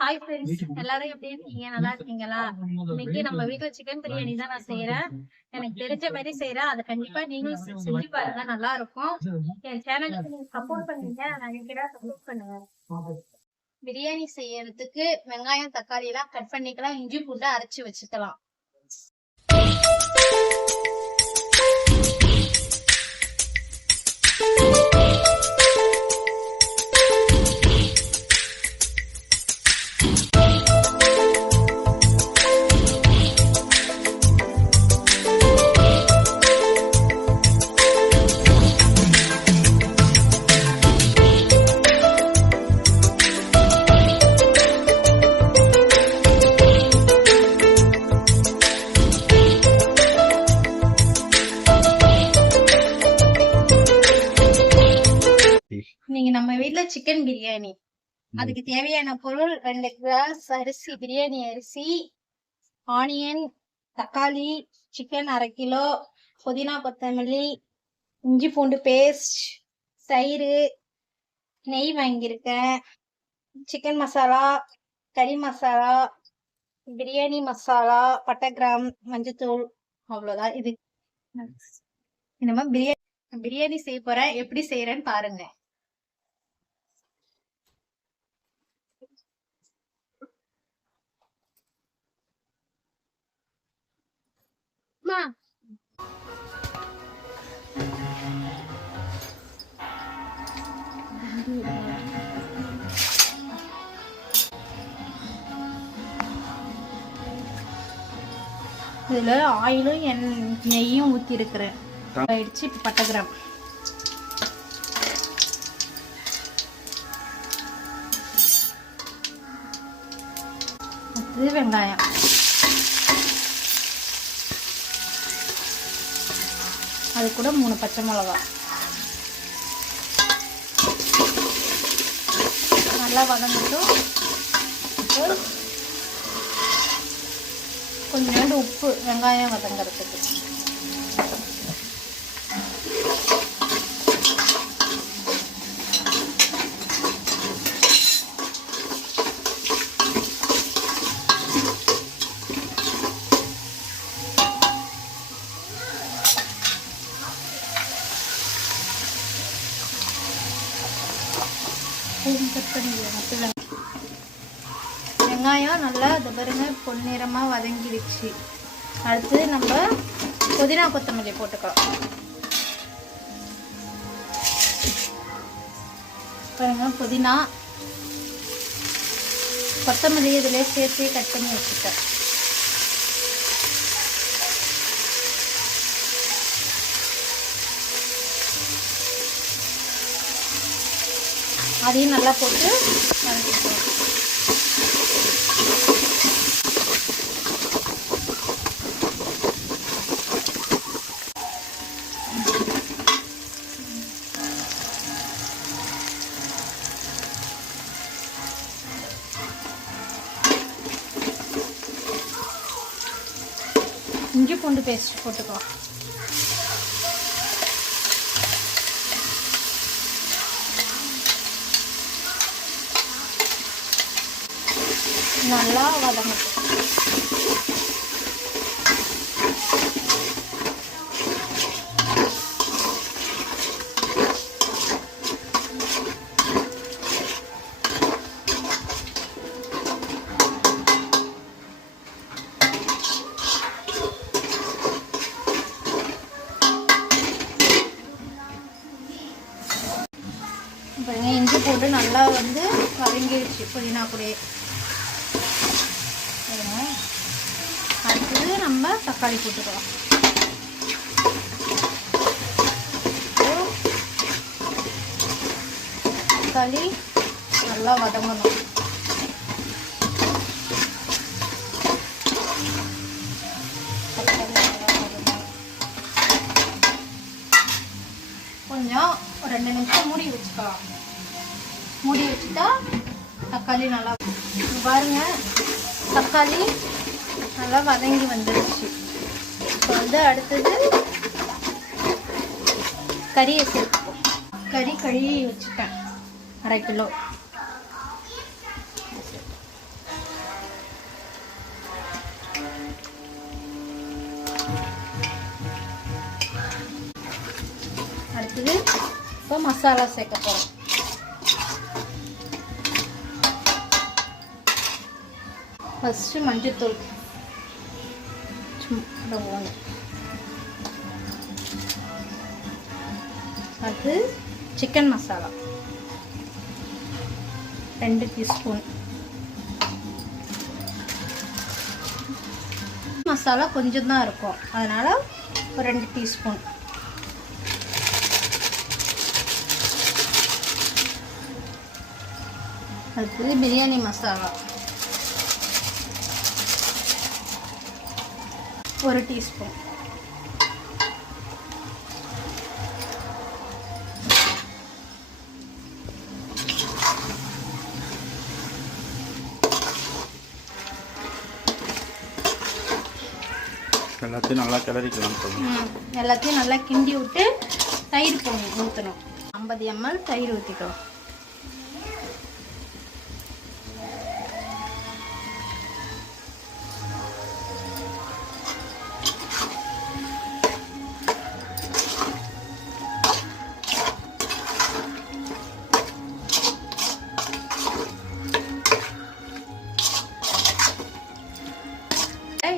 Hi friends, எல்லாரும் எப்படி இருக்கீங்க? நல்லா இருக்கீங்களா? இன்னைக்கு நம்ம வீட்டுல சிக்கன் பிரியாணி தான் நான் செய்யறேன். எனக்கு தெரிஞ்ச மாதிரி செய்யறேன். அதை கண்டிப்பா நீங்களும் செஞ்சு பாருங்க, நல்லா இருக்கும். என் சேனலுக்கு நீங்க சப்போர்ட் பண்ணீங்க, நினைக்கிறா சப்போர்ட் பண்ணுங்க. பிரியாணி செய்யறதுக்கு வெங்காயம் தக்காளி எல்லாம் கட் பண்ணிக்கலாம், இஞ்சி பூண்டு அரைச்சு வச்சுக்கலாம். நீங்க நம்ம வீட்டுல சிக்கன் பிரியாணி, அதுக்கு தேவையான பொருள் 2 கிளாஸ் அரிசி, பிரியாணி அரிசி, ஆனியன், தக்காளி, சிக்கன் 1/2 கிலோ, புதினா கொத்தமல்லி, இஞ்சி பூண்டு பேஸ்ட், தயிர், நெய் வாங்கியிருக்கேன், சிக்கன் மசாலா, கறி மசாலா, பிரியாணி மசாலா, பட்டை கிராம், மஞ்சத்தூள், அவ்வளவுதான். இது நம்ம பிரியாணி செய்ய போறேன். எப்படி செய்யறேன்னு பாருங்க. இதுல ஆயிலும் நெய்யும் ஊத்தி இருக்கிறேன். ஆயிடுச்சு. இப்ப பட்டை கிராம், இது வெங்காயம், அது கூட 3 பச்சை மிளகா நல்லா வதங்கட்டும். கொஞ்சோண்டு உப்பு வெங்காயம் வதங்கிறதுக்கு. வெங்காயம் நல்லா இது பாருங்க பொன்னிறமா வதங்கிடுச்சு. அடுத்து நம்ம புதினா கொத்தமல்லி போட்டுக்கலாம். பாருங்க, புதினா கொத்தமல்லி இதிலே சேர்த்து கட் பண்ணி வச்சுட்டேன். அதையும் நல்லா போட்டு வதக்கிக்கலாம். இஞ்சி பூண்டு பேஸ்ட் போட்டுக்கலாம். நல்லா வதங்கட்டும். இஞ்சி போட்டு நல்லா வதங்கிடுச்சு புதினா கூட. அடுத்தது நம்ம தக்காளி போட்டுக்கலாம். தக்காளி நல்லா வதங்கணும். கொஞ்சம் 2 நிமிஷம் மூடி வச்சுக்கலாம். மூடி வச்சுட்டா தக்காளி நல்லா பாருங்க, தக்காளி நல்லா வதங்கி வந்துடுச்சு. இப்போ அடுத்தது கறியை சேர்த்துப்போம். கறி கழுவி வச்சுட்டேன் 1/2 கிலோ. இப்போ மசாலா சேர்க்க போகிறோம். ஃபஸ்ட்டு மஞ்சள்தூள் சும்மா, அது சிக்கன் மசாலா 2 டீஸ்பூன். மசாலா கொஞ்சம் தான் இருக்கும், அதனால் ஒரு 2 டீஸ்பூன். அடுத்தது பிரியாணி மசாலா 1 டீஸ்பூன். எல்லாத்தையும் நல்லா கிளறிக்கலாம். எல்லாத்தையும் நல்லா கிண்டி விட்டு தயிர் ஊற்றணும். 50 ml தயிர் ஊற்றிக்கலாம்.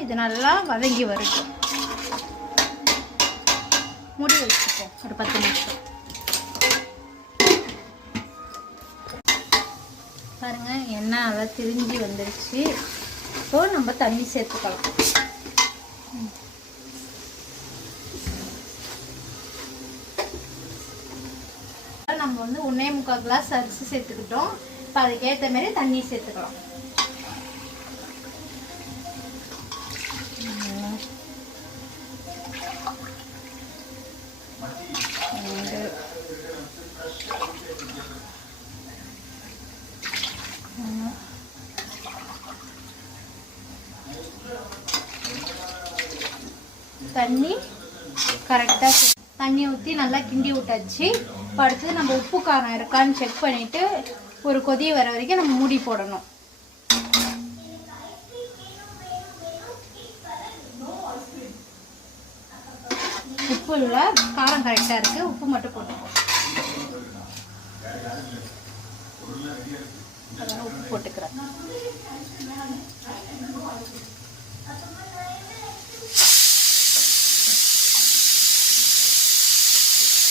இது நல்லா வதங்கி வரட்டும். மூடி வச்சுப்போம் ஒரு 10 நிமிஷம். பாருங்க, எண்ணெய் நல்லா திரிஞ்சு வந்துடுச்சு. இப்போ நம்ம தண்ணி சேர்த்துக்கலாம். நம்ம வந்து 1.25 கிளாஸ் அரிசி சேர்த்துக்கிட்டோம். இப்போ அதுக்கேற்ற மாதிரி தண்ணி சேர்த்துக்கலாம். தண்ணி கரெக்டாக தண்ணி ஊற்றி நல்லா கிண்டி விட்டாச்சு. இப்போ அடுத்து நம்ம உப்பு காரம் இருக்கான்னு செக் பண்ணிவிட்டு ஒரு கொதி வர வரைக்கும் நம்ம மூடி போடணும். உப்பு இல்லை, காரம் கரெக்டாக இருக்குது. உப்பு மட்டும் போட்டுப்போம். அதான் உப்பு போட்டுக்கிறேன்.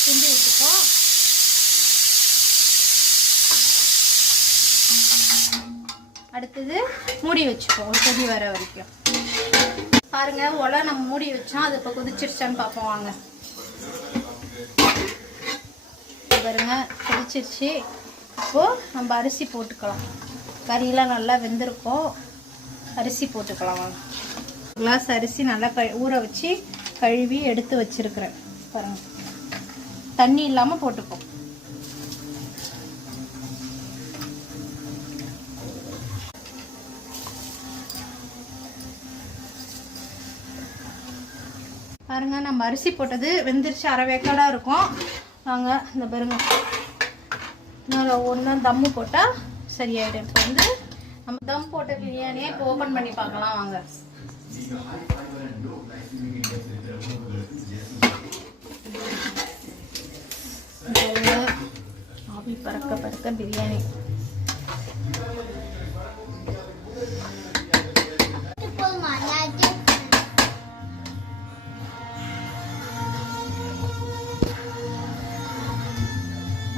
கிண்டி விட்டுப்போம். அடுத்தது மூடி வச்சுப்போம் ஒரு கொதி வர வரைக்கும். பாருங்க, ஒலை நம்ம மூடி வச்சோம். அது இப்போ கொதிச்சிருச்சான்னு பார்ப்போம் வாங்க. பாருங்க, கொதிச்சிருச்சு. இப்போது நம்ம அரிசி போட்டுக்கலாம். கறியெல்லாம் நல்லா வெந்திருக்கும். அரிசி போட்டுக்கலாம் வாங்க. கிளாஸ் அரிசி நல்லா ஊற வச்சு கழுவி எடுத்து வச்சிருக்கிறேன். பாருங்க, தண்ணி இல்லாமல் போட்டுப்போம். பாருங்க, நம்ம அரிசி போட்டது வெந்துருச்சு. அரை வேக்காடாக இருக்கும். வாங்க, இந்த பாருங்க, இன்னொரு ஒன்று தம்மு போட்டால் சரியாயிடும். இப்போ வந்து நம்ம தம் போட்ட பிரியாணியை இப்போ ஓப்பன் பண்ணி பார்க்கலாம் வாங்க. ஆவி பறக்க பறக்க பிரியாணி.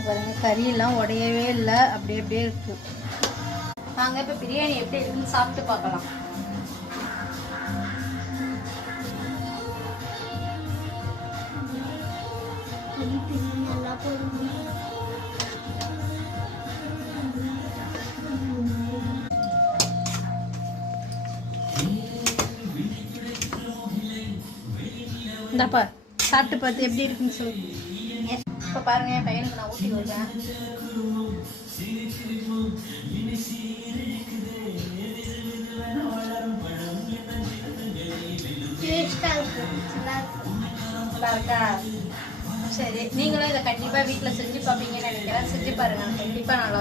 பாருங்க, கறியெல்லாம் உடையவே இல்லை, அப்படியே அப்படியே இருக்கு. நாங்க இப்ப பிரியாணி எப்படி இருக்குன்னு சாப்பிட்டு பார்க்கலாம். இந்தாப்பா, சாப்பிட்டு பார்த்து எப்படி இருக்குன்னு சொல்லு. இப்போ பாருங்க, என் பையனுக்கு நான் ஊட்டி விடுறேன். நல்லா இருக்கா? சரி, நீங்களும் இதை கண்டிப்பாக வீட்டில் செஞ்சு பார்ப்பீங்கன்னு நினைக்கிறேன். செஞ்சு பாருங்க, கண்டிப்பாக நல்லா இருக்கும்.